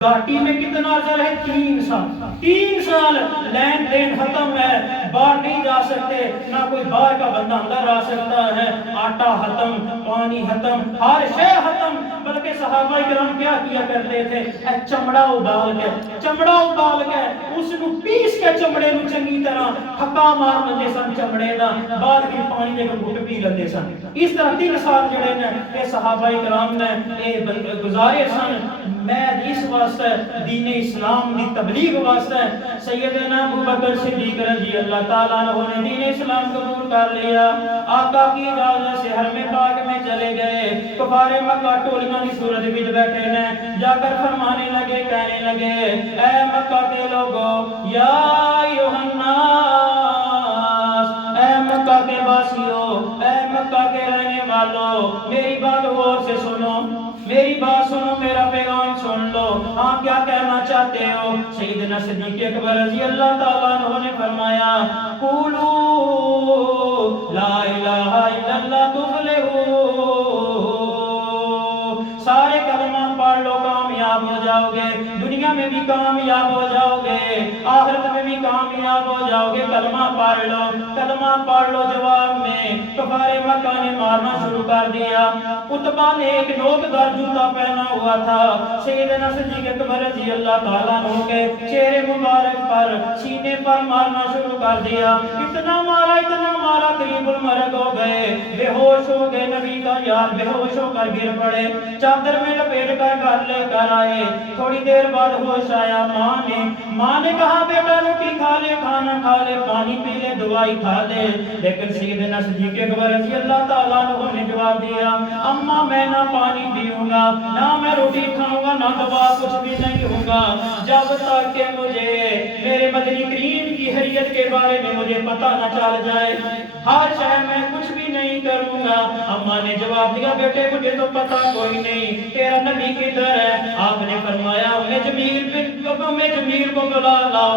گھاٹی میں کتنا عرصہ رہے؟ 3 سال 3 سال لین دین ختم ہے، باہر نہیں جا سکتے، نہ کوئی باہر کا بندہ اندر آ سکتا ہے، آٹا ختم، پانی ختم، ہر شے ختم۔ بلکہ صحابہ کرام کیا کیا کرتے تھے؟ چمڑا ابال کے اس کو پیس کے چمڑے نو چنگی طرح پھکا مار لندے سن چمڑے دا، بعد کی پانی دے گھٹ پی لندے سن۔ اس طرح 3 سال جڑے نے یہ صحابہ کرام نے گزارے سن۔ میں اس واسطے دین اسلام دی تبلیغ واسطے سیدنا ابوبکر صدیق رضی اللہ تعالیٰ عنہ نے دین اسلام قبول کر لیا۔ آقا کی اجازت سے حرم پاک میں چلے گئے، کفار مکہ ٹولیاں کی صورت وچ بیٹھے نے، جا کر فرمانے لگے، کہنے لگے، اے مکہ کے لوگو، یا ایھا الناس، اے مکہ کے باسیو، اے مکہ کے رہنے والوں، میری بات غور سے سنو، میری بات سنو، میرا پیغام سن لو۔ ہاں کیا کہنا چاہتے ہو؟ سیدنا صدیق اکبر رضی اللہ تعالیٰ عنہ نے فرمایا، قولوا لا الہ الا اللہ تفلحوا، سارے کلمہ پڑھ لو، کامیاب ہو جاؤ گے، دنیا میں بھی کامیاب ہو جاؤ گے، آخرت میں بھی کامیاب ہو جاؤ گے۔ کلمہ پڑھ لو، کلمہ پڑھ لو۔ جواب میں کفار مکہ نے مارنا شروع کر دیا۔ عتبہ نے ایک نوکدار جوتا پہنا ہوا تھا، سیدنا صدیق اکبر رضی اللہ تعالیٰ عنہ کے چہرے مبارک پر، سینے پر مارنا شروع کر دیا۔ اتنا مارا قریب المرگ ہو گئے، بے ہوش ہو گئے۔ نبی کا یار بے ہوش ہو کر گر پڑے، چادر میں لپیٹ کر گھر لے کر آئے۔ تھوڑی دیر بعد ہوش آیا، ماں نے کہا، بیٹا روٹی کھا لے، کھانا کھا لے، پانی پی لے، دوائی کھا لے۔ لیکن سیدنا صدیق اکبر رضی اللہ تعالیٰ عنہ نے جواب دیا، اماں میں نہ پانی پیوں گا، نہ میں روٹی کھاؤں گا، نہ دوا، کچھ بھی نہیں ہوگا، جب تک کہ مجھے میرے مدنی کریم کی حریت کے بارے میں مجھے پتہ نہ چل جائے، ہر شے میں کچھ بھی نہیں کروں گا۔ اماں نے جواب دیا، بیٹے مجھے تو پتہ کوئی نہیں، تیرا نبی کدھر ہے؟ آپ نے فرمایا، میں جمیل کو بلا لاؤ۔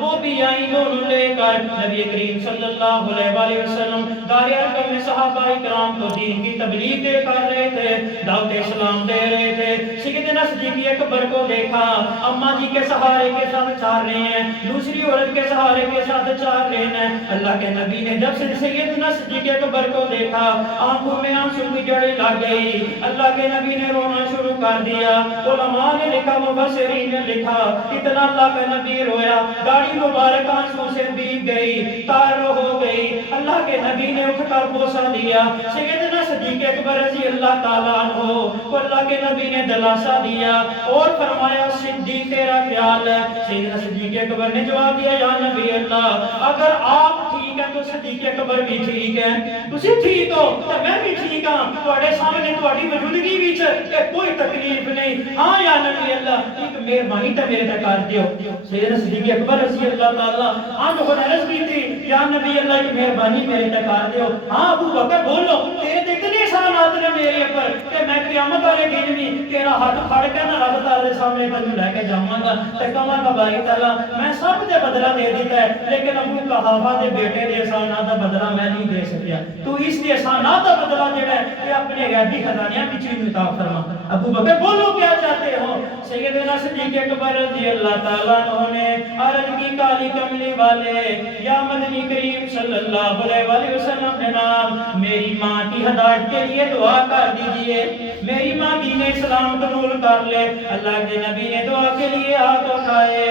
وہ بھی آئی، دونوں لے کر نبی کریم صلی اللہ علیہ وسلم دار ارقم میں صحابہ کرام کو دین کی تبلیغ دے کر رہے تھے، دعوت اسلام دے رہے تھے۔ سیدنا صدیق اکبر کو دیکھا، اماں جی کے سہارے کے ساتھ چار رہے ہیں، دوسری عورت کے سہارے کے ساتھ چار رہے ہیں۔ اللہ کے نبی نے جب سے سیدنا صدیق اکبر کو دیکھا، آنکھوں میں آنسو کی جڑیں لگ گئی، اللہ کے نبی نے رونا شروع کر دیا۔ علماء نے لکھا، مفسرین نے لکھا، اتنا اللہ کا نبی رویا، داڑھی مبارک آنسو سے بھیگ گئی، تار ہو گئی۔ اللہ کے نبی نے اٹھ کر بوسہ دیا۔ سیدنا صدیق اکبر رضی اللہ تعالیٰ عنہ کو اللہ کے نبی نے دلاسا دیا اور فرمایا، صدیق تیرا خیال ہے؟ سیدنا صدیق اکبر نے جواب دیا، یا نبی اللہ، اگر آپ ٹھیک ہیں تو صدیق اکبر بھی ٹھیک ہے، تسی ٹھیک ہو تو میں بھی ٹھیک ہاں، تواڈے سامنے تواڈی موجودگی وچ کوئی تکلیف نہیں۔ ہاں یا نبی اللہ، ایک مہربانی تے میرے تے کر دیو۔ سیدنا صدیق اکبر رضی اللہ تعالیٰ عنہ کو عرض کی تھی، یا نبی اللہ ایک مہربانی میرے تے کر دیو۔ ہاں ابو بکر بولو، تیرے تے اتنے احسانات نے میرے اوپر کہ میں قیامت والے دن بھی تیرا ہاتھ پھڑ کے نہ رب تعالی سامنے تینوں لے کے جاواں گا تے کہاں گا، بھائی تعالیٰ میں سب دے بدلہ دے دیتا ہے، لیکن ابو قحافہ دے بیٹے دے احسانات دا بدلہ میں نہیں دے سکیا، تو اس دے احسانات دا بدلہ جڑا ہے یہ اپنے غیبی خزانیاں وچ بھی عطا فرما۔ ابو بکر بولو کیا چاہتے ہو؟ سیدنا صدیق اکبر رضی اللہ تعالیٰ عنہ نے عرض کی، کالی کملی والے، یا مدنی کریم صلی اللہ علیہ وسلم جناب، میری ماں کی ہدایت کے لیے دعا کر دیجئے، میری ماں دین اسلام قبول کر لے۔ اللہ کے نبی نے دعا کے لیے ہاتھ اٹھائے۔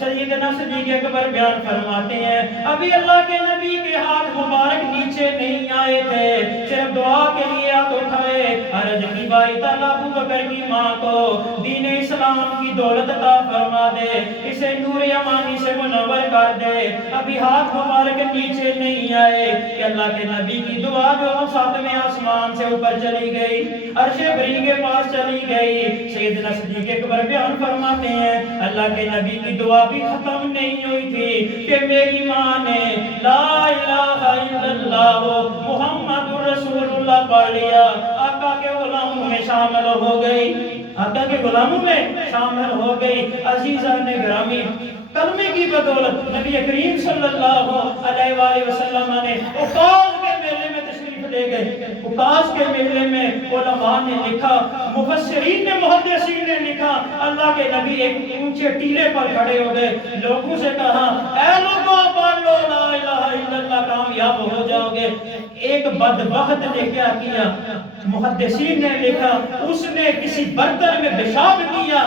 سیدنا صدیق اکبر بیان فرماتے ہیں، ابھی اللہ کے نبی کے ہاتھ مبارک نیچے نہیں آئے تھے، صرف دعا کے لیے ہاتھ اٹھائے، عرض کی، بھائی تعالیٰ ابو بکر کی ماں کو دین اسلام کی دولت عطا فرما دے، اسے نور یمانی سے منور کر دے۔ ابھی ہاتھ مبارک نیچے نہیں آئے کہ اللہ کے نبی کی دعا جو 7ویں آسمان سے اوپر چلی گئی، عرش بری کے پاس چلی گئی۔ سیدنا صدیق اکبر بیان فرماتے ہیں، اللہ کے نبی کی دعا بھی ختم نہیں ہوئی تھی کہ میری ماں نے لا الہ الا اللہ محمد رسول اللہ پڑھ لیا، آقا کے غلاموں میں شامل ہو گئی، آقا کے غلاموں میں شامل ہو گئی۔ عزیزان گرامی، کلمے کی بدولت نبی کریم صلی اللہ علیہ وسلم نے عقاق کے میلے میں تشریف لے گئے. اکاس کے میلے میں علماء نے لکھا, مفسرین نے, محدثین نے لکھا, اللہ کے نبی ایک اونچے ٹیلے پر کھڑے ہو گئے, لوگوں سے کہا اے لوگوں پڑھ لو لا الہ الا اللہ, کامیاب ہو جاؤ گے. ایک بدبخت نے کیا کیا, محدثین نے لکھا اس نے کسی برتن میں پیشاب کیا.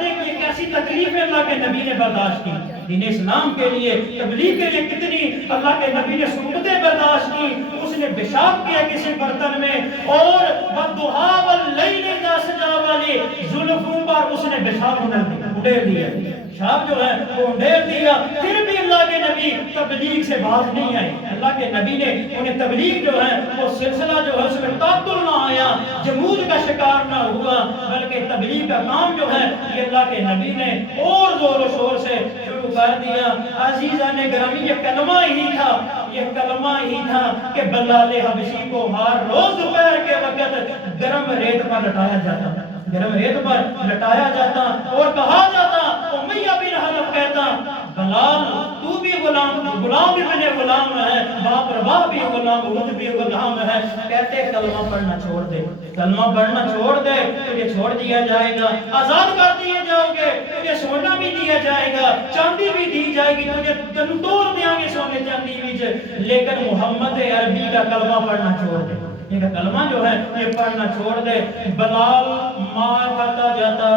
دیکھیے کیسی تکلیفیں اللہ کے نبی نے برداشت کی. دین اسلام کے لیے, تبلیغ کے لیے کتنی اللہ کے نبی نے صورتیں برداشت کی. اس نے پیشاب کیا کسی برتن میں, اور والضحیٰ واللیل اذا سجا والی زلفوں پر اس نے پیشاب اڈیل دیا. پیشاب جو ہے وہ اڈیل دیا. پھر بھی اللہ کے نبی تبلیغ سے باز نہیں آئے. اللہ کے نبی نے انہیں تبلیغ جو ہے وہ سلسلہ جو ہے اس میں تعطل نہ آیا, جمود کا شکار نہ ہوا, بلکہ تبلیغ کا کام جو ہے یہ اللہ کے نبی نے اور زور و شور سے شروع کر دیا. عزیزان گرامی, یہ کلمہ ہی تھا کہ بلال حبشی کو ہر روز دوپہر کے وقت گرم ریت پر لٹایا جاتا اور کہا جاتا, امیہ بن حلف کہتا, بلال تو بھی غلام ابن غلام ہے, باپ ربا بھی غلام, مجھ بھی غلام ہے. کہتے کلمہ پڑھنا چھوڑ دے, تجھے چھوڑ دیا جائے گا, آزاد کر دیے جاؤ گے, تجھے سونا بھی دیا جائے گا, چاندی بھی دی جائے گی, تجھے توڑ دیا گے سونے چاندی بھی. لیکن محمد عربی کا کلمہ پڑھنا چھوڑ دے, یہ کلمہ جو ہے یہ پڑھنا چھوڑ دے. بلال مار کھاتا جاتا,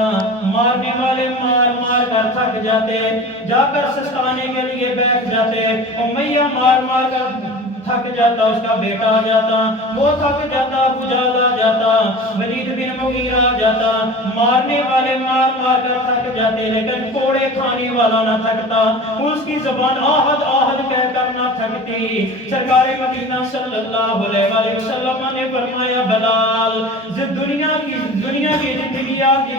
مارنے والے مار کر تھک جاتے, جا کر سستانے کے لیے بیٹھ جاتے. امیہ مار کر تھک جاتا, اس کا بیٹا آ جاتا, وہ تھک جاتا, ابو جہل آ جاتا, ولید بن مغیرہ آ جاتا. مارنے والے مار کر تھک جاتے, لیکن کوڑے کھانے والا نہ تھکتا, اس کی زبان آہد کہہ کر نہ تھکتی. سرکار مدینہ صلی اللہ علیہ وسلم نے فرمایا, بلال دنیا کی زندگی آپ کی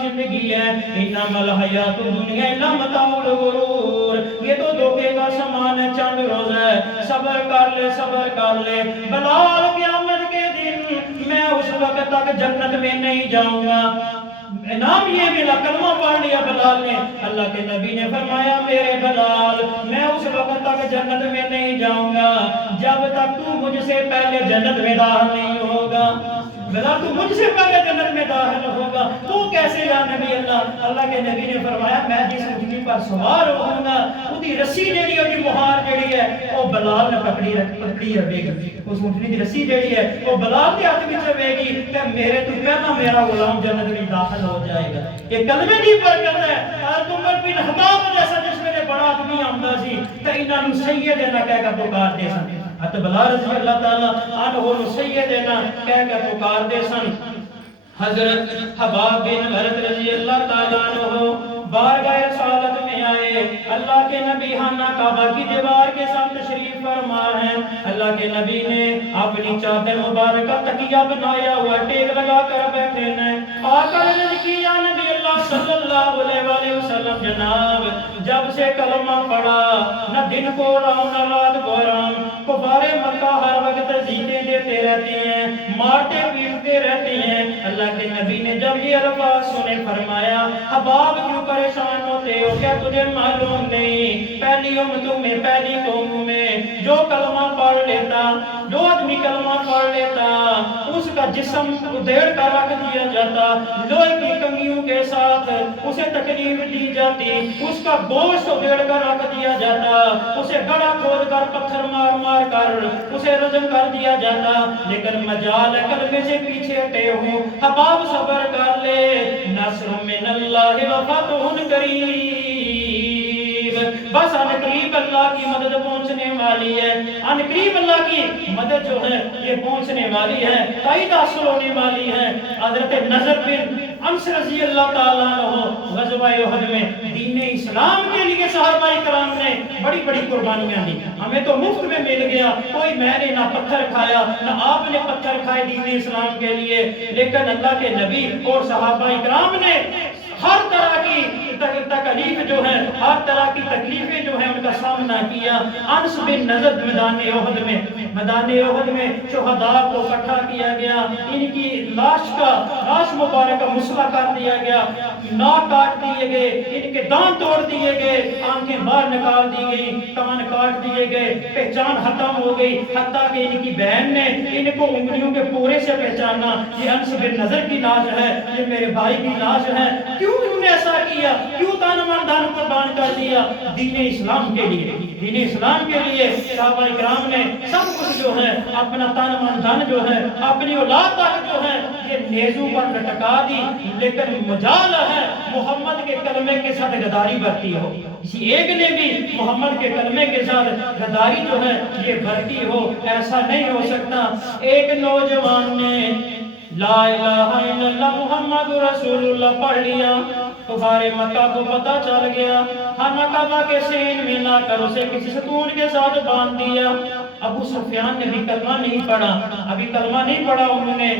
زندگی ہے, انما الحیات الدنیا الا متاع الغرور, یہ تو دھوکے کا سامان ہے, چند روز ہے, صبر کر لے. بلال قیامت کے دن میں اس وقت تک جنت میں نہیں جاؤں گا. انعام یہ ملا, کلمہ پڑھ لیا بلال نے. اللہ کے نبی نے فرمایا, میرے بلال میں اس وقت تک جنت میں نہیں جاؤں گا جب تک تو مجھ سے پہلے جنت میں داخل نہیں ہوگا. بلال تو مجھ سے پہلے جنت میں داخل ہوگا, تو کیسے یا نبی اللہ؟ اللہ کے نبی نے فرمایا, میں جس اونٹنی پر سوار ہوں گا اودی رسی جڑی ہے, مہار جڑی ہے وہ بلال نے پکڑی رہے گی. اس اونٹنی دی رسی جڑی ہے وہ بلال کے ہاتھ وچ رہے گی, تے میرے تو پہلا میرا غلام جنت میں داخل ہو جائے گا. یہ کلمے دی برکت ہے. حضرت عمر بن خطاب جیسا جس میں بڑا آدمی آمدا سی تے انہاں نوں سیدنا کہہ کر پکار دے سن. حضرت بلال رضی اللہ تعالی عنہ نوں سیدنا کہہ کر پکار دے سن. حضرت حباب بن حرت رضی اللہ تعالی عنہ بارگاہ رسالت میں آئے. اللہ کے نبی خانہ کعبہ کی دیوار کے ساتھ تشریف فرما ہے. اللہ کے نبی نے اپنی چادر مبارکہ تکیہ بنایا ہوا ٹیک لگا کر بیٹھے ہیں. آقا نے کیا نبی اللہ صلی اللہ علیہ وسلم, جناب جب سے کلمہ پڑھا نہ دن کو رام نہ رات کو رام, کفار مکہ ہر وقت زیتیں دیتے رہتے ہیں, مارتے پیٹتے رہتے ہیں. اللہ کے نبی نے جب یہ الفاظ سنے فرمایا, حباب کیوں پریشان ہوتے ہو, کیا تجھے معلوم نہیں پہلی امتوں میں, پہلی قوموں میں جو کلمہ پڑھ لیتا, جو آدمی کلمہ پڑھ لیتا, اس کا جسم ادھیڑ کر رکھ دیا جاتا, لوہے کی کنگھیوں کے ساتھ اسے تکلیف دی جاتی, اس کا گوشت ادھیڑ کر رکھ دیا جاتا, اسے گڑھا کھود کر پتھر مار کر اسے رجم کر دیا جاتا. لیکن مجال کلمے سے پیچھے ہٹے ہوں, حباب صبر کر لے, نصر من اللہ و فتح قریب, بس ان قریب اللہ کی مدد پہنچنے والی ہے. ان قریب اللہ کی مدد جو ہے یہ پہنچنے والی ہے, تائید حاصل ہونے والی ہے. حضرت نضر بن انس رضی اللہ تعالیٰ عنہ غزوہ احد میں دین اسلام کے لیے صحابہ کرام نے بڑی قربانیاں دی. ہمیں تو مفت میں مل گیا, کوئی میں نے نہ پتھر کھایا نہ آپ نے پتھر کھائے دین اسلام کے لیے, لیکن اللہ کے نبی اور صحابہ کرام نے ہر طرح کی تکلیف جو ہے, ہر طرح کی تکلیفیں جو ہیں ان کا سامنا کیا. انس بن نضر میدان احد میں میدان احد میں شہداء کو اکٹھا کیا گیا، ان کی لاش مبارک کا مسئلہ کر دیا گیا، ناک کاٹ دیے گئے، ان کے دانت توڑ دیے گئے، آنکھیں باہر نکال دی گئی، کان کاٹ دیے گئے، پہچان ختم ہو گئی، حتیٰ کہ ان کی بہن نے ان کو انگلیوں کے پورے سے پہچانا، یہ انس بن نظر کی لاش ہے، یہ میرے بھائی کی لاش ہے۔ کیوں انہوں نے ایسا کیا؟ کیوں تن من دھن قربان کر دیا؟ دین اسلام کے لیے، دین اسلام کے لیے صحابہ کرام نے سب کچھ جو ہے، اپنا تن من دھن جو ہے، اپنی اولاد تک جو ہے، یہ نیزوں پر لٹکا دی، لیکن مجال ہے محمد کے کلمے کے ساتھ غداری برتی ہو، کسی ایک نے بھی محمد کے کلمے کے ساتھ غداری جو ہے یہ برتی ہو، ایسا نہیں ہو سکتا۔ ایک نوجوان نے لا الہ الا اللہ محمد رسول اللہ پڑھ لیا، کفار مکہ کو پتہ چل گیا، خانہ کعبہ کے سین میں لا کر اسے کسی ستون کے ساتھ باندھ دیا۔ ابو سفیان نے بھی کلمہ نہیں پڑھا، ابھی کلمہ نہیں پڑھا انہوں نے،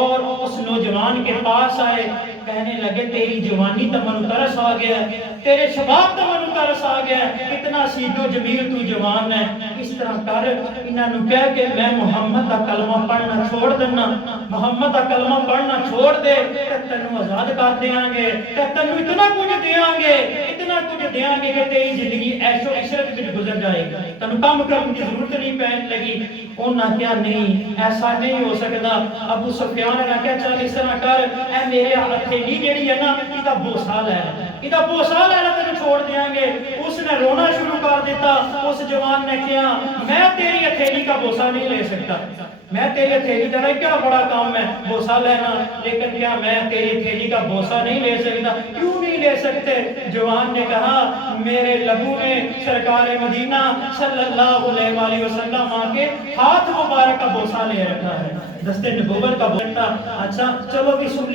اور اس نوجوان کے پاس آئے، کہنے لگے تیری جوانی تمن ترس آ گیا، تیرے شباب تمن ترس آ گیا، اتنا سید و جمیل تو جوان ہے، اس طرح کر انہاں نو کہہ کہ میں محمد کا کلمہ پڑھنا چھوڑ دینا، محمد کا کلمہ پڑھنا چھوڑ دے تے تینوں آزاد کر دیاں گے، تے تینوں اتنا کچھ دیاں گے، اتنا کچھ دیاں گے کہ تیری زندگی عیش و عشرت وچ گزر جائے گی، تینوں کام کرنے کی ضرورت نہیں پہن لگی۔ انہاں کیا نہیں، ایسا نہیں ہو سکتا۔ ابو سفیان نے کہا چل اس طرح کر، اے میرے ہتھیلی جیڑی ہے نا ادا بوسا لے، ادا بوسا لینا تینوں چھوڑ دیاں گے۔ اس نے رونا شروع کر دیتا، اس جوان نے کہا میں تیری ہتھیلی کا بوسا نہیں لے سکتا، میں تیری ہتھیلی کا کیا بڑا کام ہے بوسا لینا، لیکن کیا میں تیری ہتھیلی کا بوسا نہیں لے سکتا؟ کیوں نہیں لے سکتے؟ جوان نے کہا میرے لبوں نے سرکار مدینہ صلی اللہ علیہ وآلہ وسلم کے ہاتھ مبارک کا بوسا لے رکھا ہے، دست نبوت کا بوسا۔ اچھا چلو بھی سن